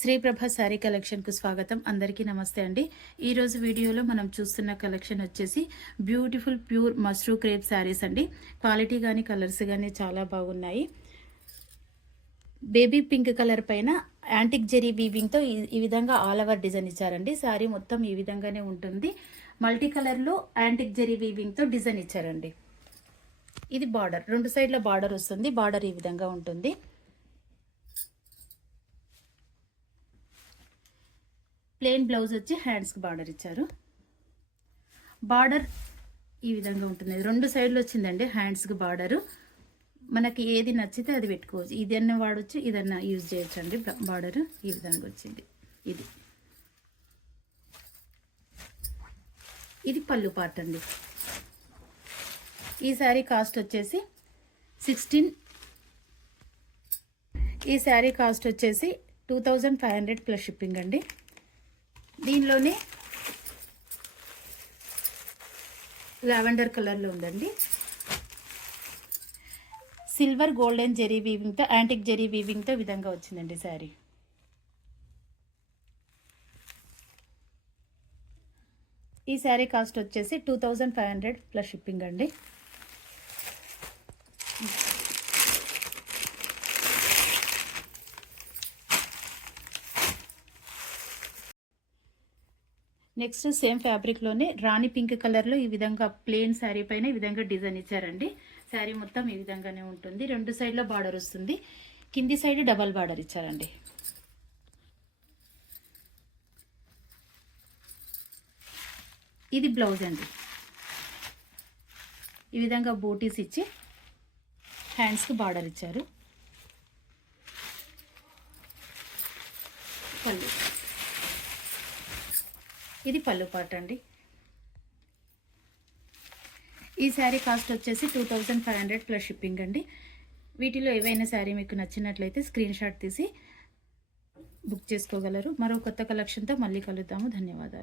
శ్రీప్రభ శారీ కలెక్షన్కు స్వాగతం. అందరికీ నమస్తే అండి. ఈరోజు వీడియోలో మనం చూస్తున్న కలెక్షన్ వచ్చేసి beautiful pure mashru crepe saris అండి. క్వాలిటీ కానీ కలర్స్ కానీ చాలా బాగున్నాయి. బేబీ పింక్ కలర్ పైన యాంటిక్ జెరీ వీవింగ్తో ఈ విధంగా ఆల్ ఓవర్ డిజైన్ ఇచ్చారండి. శారీ మొత్తం ఈ విధంగానే ఉంటుంది. మల్టీ కలర్లో యాంటిక్ జెరీ వీవింగ్తో డిజైన్ ఇచ్చారండి. ఇది బార్డర్, రెండు సైడ్ల బార్డర్ వస్తుంది. బార్డర్ ఈ విధంగా ఉంటుంది. ప్లెయిన్ బ్లౌజ్ వచ్చి హ్యాండ్స్కి బార్డర్ ఇచ్చారు. బార్డర్ ఈ విధంగా ఉంటుంది. రెండు సైడ్లు వచ్చిందండి హ్యాండ్స్కి బార్డరు. మనకి ఏది నచ్చితే అది పెట్టుకోవచ్చు. ఇదన్నా వాడచ్చు, ఇదన్నా యూజ్ చేయొచ్చు అండి. బార్డరు ఈ విధంగా వచ్చింది. ఇది పళ్ళు పార్ట్ అండి. ఈ శారీ కాస్ట్ వచ్చేసి 2500 ప్లస్ షిప్పింగ్ అండి. దీనిలోనే లావెండర్ కలర్లో ఉందండి. సిల్వర్ గోల్డెన్ జెరీ వీవింగ్తో, యాంటిక్ జెరీ వీవింగ్తో విధంగా వచ్చిందండి శారీ. ఈ శారీ కాస్ట్ వచ్చేసి 2500 ప్లస్ షిప్పింగ్ అండి. నెక్స్ట్ సేమ్ ఫ్యాబ్రిక్లోనే రాణి పింక్ కలర్లో ఈ విధంగా ప్లెయిన్ శారీ పైన ఈ విధంగా డిజైన్ ఇచ్చారండి. శారీ మొత్తం ఈ విధంగానే ఉంటుంది. రెండు సైడ్లో బార్డర్ వస్తుంది. కింది సైడ్ డబల్ బార్డర్ ఇచ్చారండి. ఇది బ్లౌజ్ అండి. ఈ విధంగా బూటీస్ ఇచ్చి హ్యాండ్స్కి బార్డర్ ఇచ్చారు. పళ్ళు, ఇది పళ్ళు పార్ట్ అండి. ఈ శారీ కాస్ట్ వచ్చేసి 2500 ప్లస్ షిప్పింగ్ అండి. వీటిలో ఏవైనా శారీ మీకు నచ్చినట్లయితే స్క్రీన్ షాట్ తీసి బుక్ చేసుకోగలరు. మరో కొత్త కలెక్షన్తో మళ్ళీ కలుద్దాము. ధన్యవాదాలు.